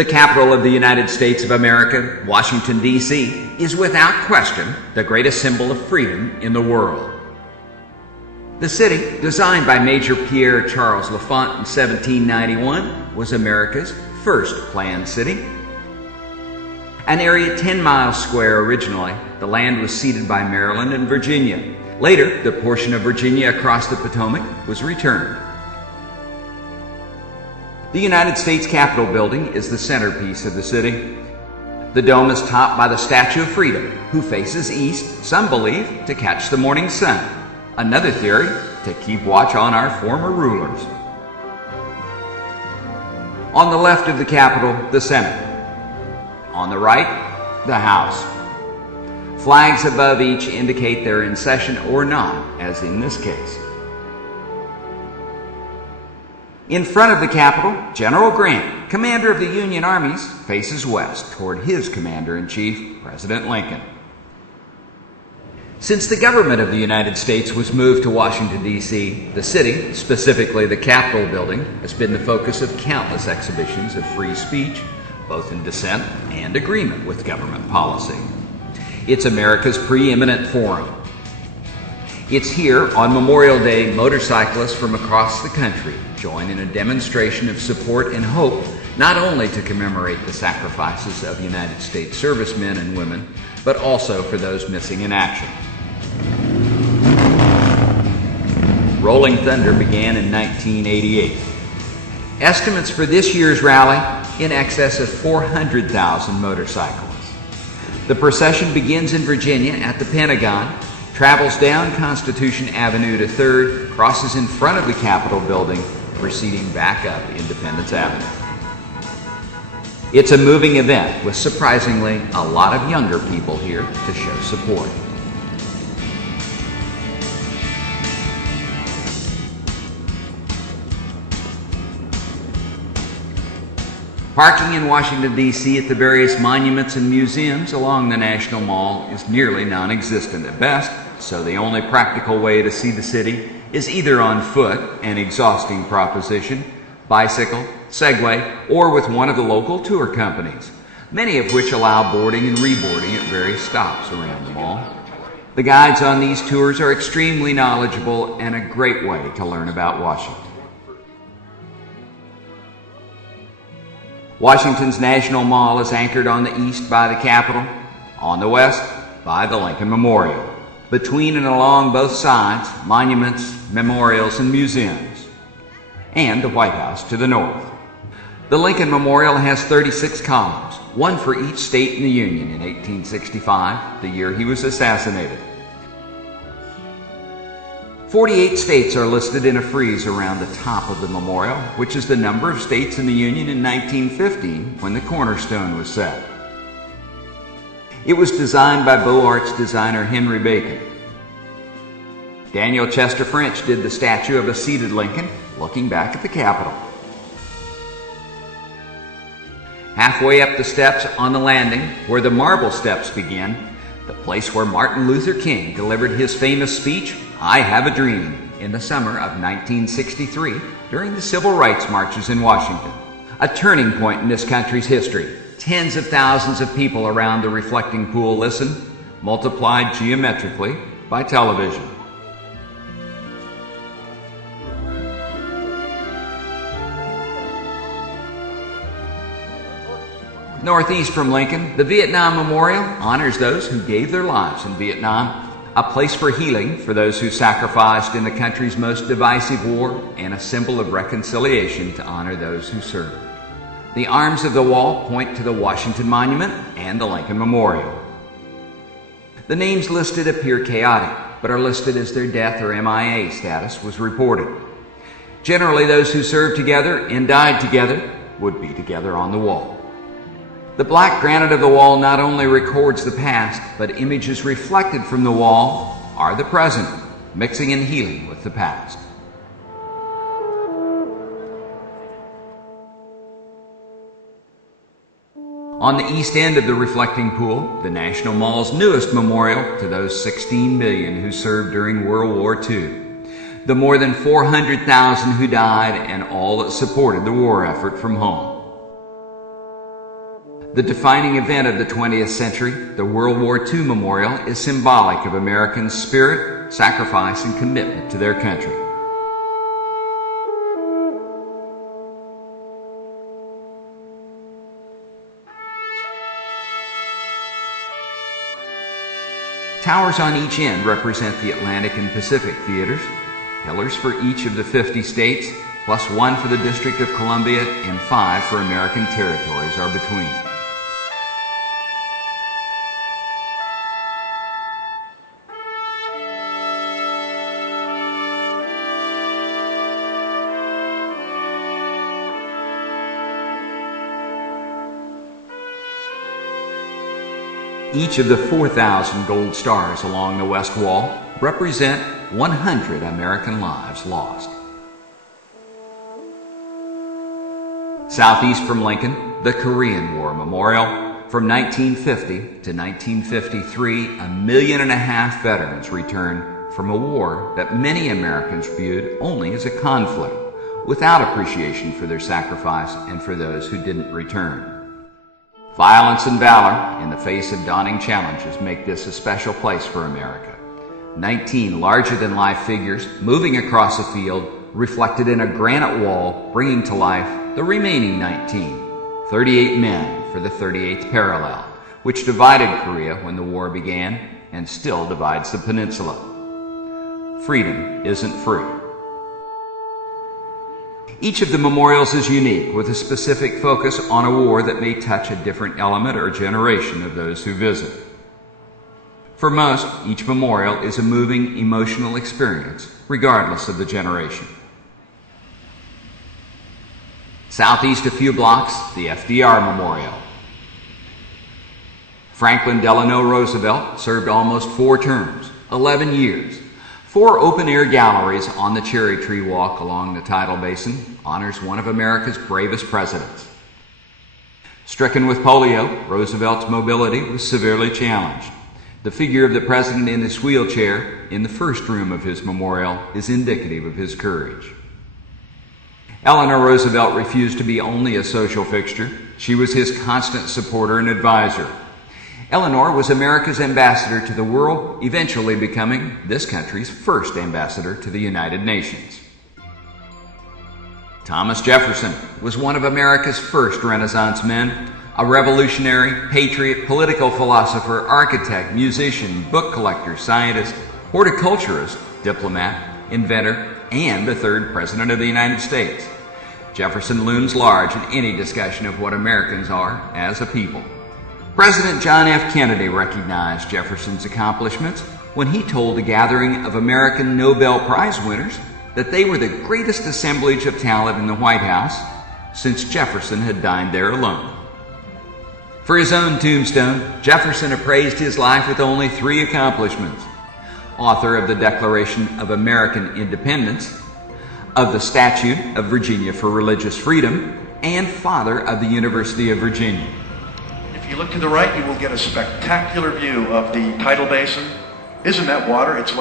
The capital of the United States of America, Washington, D.C., is without question the greatest symbol of freedom in the world. The city, designed by Major Pierre Charles L'Enfant in 1791, was America's first planned city. An area 10 miles square originally, the land was ceded by Maryland and Virginia. Later, the portion of Virginia across the Potomac was returned. The United States Capitol building is the centerpiece of the city. The dome is topped by the Statue of Freedom, who faces east, some believe, to catch the morning sun. Another theory, to keep watch on our former rulers. On the left of the Capitol, the Senate. On the right, the House. Flags above each indicate they're in session or not, as in this case. In front of the Capitol, General Grant, commander of the Union armies, faces west toward his commander-in-chief, President Lincoln. Since the government of the United States was moved to Washington, D.C., the city, specifically the Capitol building, has been the focus of countless exhibitions of free speech, both in dissent and agreement with government policy. It's America's preeminent forum. It's here on Memorial Day motorcyclists from across the country join in a demonstration of support and hope, not only to commemorate the sacrifices of United States servicemen and women, but also for those missing in action. Rolling Thunder began in 1988. Estimates for this year's rally, in excess of 400,000 motorcyclists. The procession begins in Virginia at the Pentagon, travels down Constitution Avenue to 3rd, crosses in front of the Capitol building, proceeding back up Independence Avenue. It's a moving event with surprisingly a lot of younger people here to show support. Parking in Washington, D.C. at the various monuments and museums along the National Mall is nearly non-existent at best, so the only practical way to see the city is either on foot, an exhausting proposition, bicycle, Segway, or with one of the local tour companies, many of which allow boarding and reboarding at various stops around the mall. The guides on these tours are extremely knowledgeable and a great way to learn about Washington. Washington's National Mall is anchored on the east by the Capitol, on the west by the Lincoln Memorial. Between and along both sides, monuments, memorials, and museums, and the White House to the north. The Lincoln Memorial has 36 columns, one for each state in the Union in 1865, the year he was assassinated. 48 states are listed in a frieze around the top of the memorial, which is the number of states in the Union in 1915 when the cornerstone was set. It was designed by Beaux Arts designer Henry Bacon. Daniel Chester French did the statue of a seated Lincoln looking back at the Capitol. Halfway up the steps on the landing, where the marble steps begin, the place where Martin Luther King delivered his famous speech, "I Have a Dream," in the summer of 1963 during the Civil Rights marches in Washington. A turning point in this country's history. Tens of thousands of people around the reflecting pool listened, multiplied geometrically by television. Northeast from Lincoln, the Vietnam Memorial honors those who gave their lives in Vietnam, a place for healing for those who sacrificed in the country's most divisive war, and a symbol of reconciliation to honor those who served. The arms of the wall point to the Washington Monument and the Lincoln Memorial. The names listed appear chaotic, but are listed as their death or MIA status was reported. Generally, those who served together and died together would be together on the wall. The black granite of the wall not only records the past, but images reflected from the wall are the present, mixing and healing with the past. On the east end of the reflecting pool, the National Mall's newest memorial to those 16 million who served during World War II, the more than 400,000 who died, and all that supported the war effort from home. The defining event of the 20th century, the World War II Memorial, is symbolic of Americans' spirit, sacrifice, and commitment to their country. Towers on each end represent the Atlantic and Pacific theaters, pillars for each of the 50 states, plus 1 for the District of Columbia and 5 for American territories are between. Each of the 4,000 gold stars along the west wall represent 100 American lives lost. Southeast from Lincoln, the Korean War Memorial. From 1950 to 1953, 1.5 million veterans returned from a war that many Americans viewed only as a conflict, without appreciation for their sacrifice and for those who didn't return. Violence and valor in the face of daunting challenges make this a special place for America. 19 larger-than-life figures moving across a field reflected in a granite wall, bringing to life the remaining 19. 38 men for the 38th parallel, which divided Korea when the war began and still divides the peninsula. Freedom isn't free. Each of the memorials is unique, with a specific focus on a war that may touch a different element or generation of those who visit. For most, each memorial is a moving, emotional experience, regardless of the generation. Southeast a few blocks, the FDR Memorial. Franklin Delano Roosevelt served almost 4 terms, 11 years. 4 open-air galleries on the Cherry Tree Walk along the tidal basin honors one of America's bravest presidents. Stricken with polio, Roosevelt's mobility was severely challenged. The figure of the president in his wheelchair in the first room of his memorial is indicative of his courage. Eleanor Roosevelt refused to be only a social fixture. She was his constant supporter and advisor. Eleanor was America's ambassador to the world, eventually becoming this country's first ambassador to the United Nations. Thomas Jefferson was one of America's first Renaissance men, a revolutionary, patriot, political philosopher, architect, musician, book collector, scientist, horticulturist, diplomat, inventor, and the 3rd President of the United States. Jefferson looms large in any discussion of what Americans are as a people. President John F. Kennedy recognized Jefferson's accomplishments when he told a gathering of American Nobel Prize winners that they were the greatest assemblage of talent in the White House since Jefferson had dined there alone. For his own tombstone, Jefferson appraised his life with only 3 accomplishments: author of the Declaration of American Independence, of the Statute of Virginia for Religious Freedom, and father of the University of Virginia. If you look to the right, you will get a spectacular view of the tidal basin. Isn't that water? It's